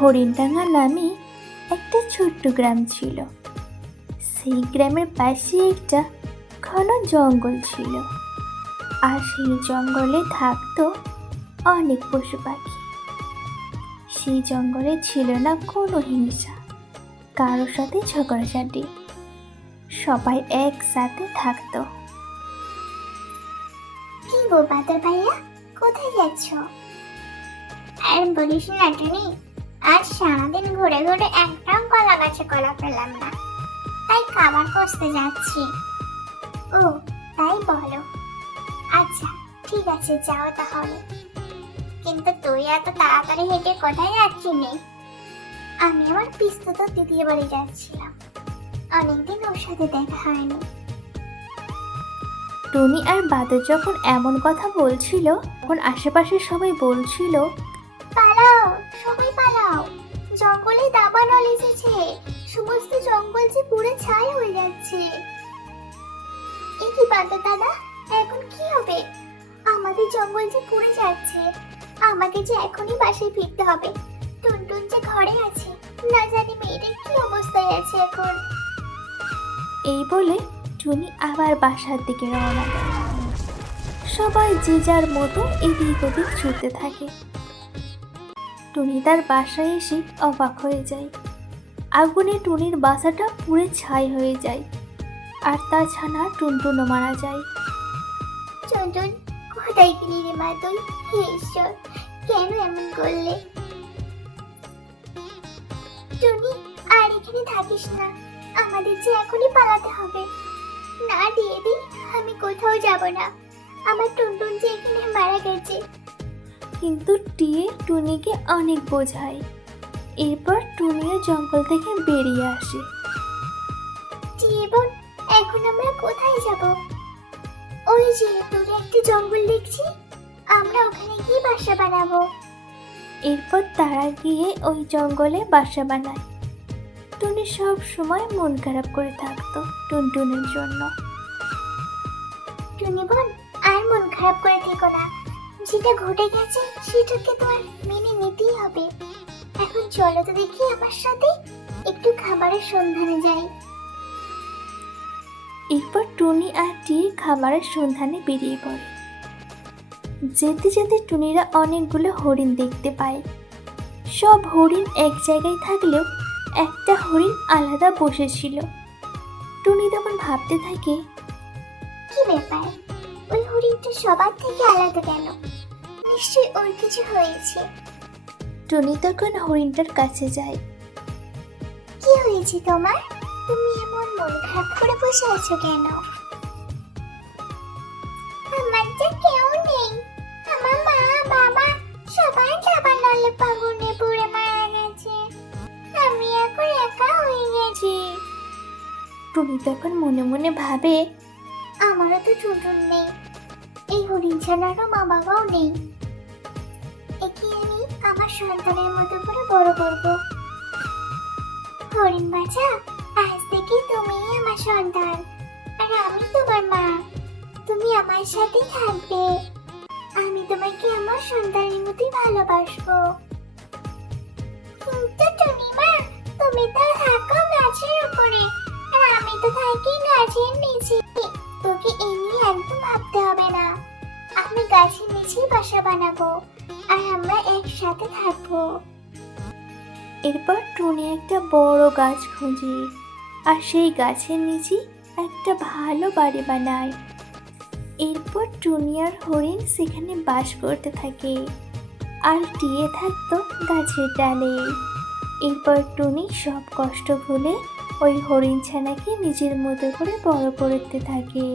হরিণডাঙ্গা নামে একটা ছোট্ট গ্রাম ছিল। সেই গ্রামের পাশে একটা ঘন জঙ্গল ছিল, আর সেই জঙ্গলে থাকতো অনেক পশু পাখি। সেই জঙ্গলে ছিল না কোনো হিংসা, কারোর সাথে ঝগড়াঝাটি, সবাই একসাথে থাকতো। কি গো বাদর ভাইয়া, কোথায় যাচ্ছ? আর বলিস না টুনি, আজ সারাদিন ঘুরে ঘুরে একটাও কলা গাছে কলা পেলাম না, তাই খাবার খুঁজতে যাচ্ছি। ও তাই বলো, আচ্ছা ঠিক আছে যাও তাহলে। কিন্তু তুই এত তাড়াতাড়ি হেঁটে কোথায় যাচ্ছিলি? আমি আমার পিস্তত দিদির বাড়ি যাচ্ছিলাম, অনেকদিন ওর সাথে দেখা হয়নি। টুনি আর বাদর যখন এমন কথা বলছিল, তখন আশেপাশে সবাই বলছিল, পালাও, সবাই পালাও, জঙ্গলে দাবানল এসেছে, সমস্ত জঙ্গল যে পুরো ছাই হয়ে যাচ্ছে। এ কি বাদর দাদা, এখন কি হবে? আমাদের জঙ্গল যে পুড়ে যাচ্ছে, আমাকে যে এখনই বাসায় ফিরতে হবে। টুনটুন যে ঘরে আছে, না জানি মেয়েদের কি অবস্থায় আছে এখন। এই বলে টুনি আবার বাসার দিকে রওনা দেয়। সবাই যে যার মতো এদিক ওদিক ছুটতে থাকে। টুনি তার বাসায় এসে অবাক হয়ে যায়। আগুনে টুনির বাসাটা পুড়ে ছাই হয়ে যায়, আর তাছাড়া টুনটুনও মারা যায়। টুনটুন কোথায় গেলি রে মা তুই? হে ঈশ্বর, কেন এমন করলে? টুনি আর এখানে থাকিস না, আমাদের যে এখনই পালাতে হবে। না দিয়ে দি, আমি কোথাও যাব না, আমার টুনটুন যে এখানে মারা গেছে। কিন্তু টিয়ে টুনিকে অনেক বোঝায়। এরপর টুনিও জঙ্গল থেকে বেরিয়ে আসে। টিয়ে বোন, এখন আমরা কোথায় যাব? ওই যে দূরে একটি জঙ্গল দেখছি, আমরা ওখানে গিয়ে বাসা বানাবো। এরপর তারা গিয়ে ওই জঙ্গলে বাসা বানায়। টুনি সব সময় মন খারাপ করে থাকতো টুনটুনের জন্য। টুনি বোন, আর মন খারাপ করে থেকো না, যেটা ঘটে গেছে সেটাকে তো আর মেনে নিতেই হবে। এখন চলো তো দেখি আমার সাথে একটু খাবারের সন্ধানে যাই। এরপর টুনি আর টিয়ে খাবারের সন্ধানে বেরিয়ে পড়ে। যেতে যেতে টুনিরা অনেকগুলো হরিণ দেখতে পায়। সব হরিণ এক জায়গায় থাকলেও একটা হরিণ আলাদা বসেছিল। টুনি তখন ভাবতে থাকে, কি ব্যাপার, ওই হরিণটা সবার থেকে আলাদা কেন? নিশ্চয়ই ওর কিছু হয়েছে। টুনি তখন হরিণটার কাছে যায়। কি হয়েছে তোমার? তুমি এমন মন খারাপ করে বসে আছো কেন? আমার যে কেউ নেই, আমার মা বাবা সবাই দাবানলে আগুনে পুড়ে মারা গেছে, আমি এখন একা হয়ে গেছি। টুনি তখন মনে মনে ভাবে, আমারও তো টুনটুন নেই, এই হরিণ ছানারও মা বাবাও নেই, একে আমি আমার সন্তানের মতো করে বড় করব। হরিণ বাছা, আজ থেকে তুমিই আমার সন্তান, আর আমি তোমার মা। তুমি আমার সাথে থাকবে, আমি তোমাকে আমার সন্তানের মতোই ভালোবাসবো। কিন্তু টুনিমা, তুমি তো থাকো গাছের উপরে, আর আমি তো থাকি গাছের নিচে। তোকে এই নিয়ে একদম ভাবতে হবে না, আমি গাছের নিচেই বাসা বানাবো, আর আমরা একসাথে থাকবো। এরপর টুনি একটা বড় গাছ খুঁজে, আর সেই গাছের নিচে একটা ভালো বাড়ি বানায়। এরপর টুনি আর হরিণ সেখানে বাস করতে থাকে, আর টিয়ে থাকতো গাছের ডালে। এরপর টুনি সব কষ্ট ভুলে ওই হরিণ ছানাকে নিজের মতো করে বড় করতে থাকে।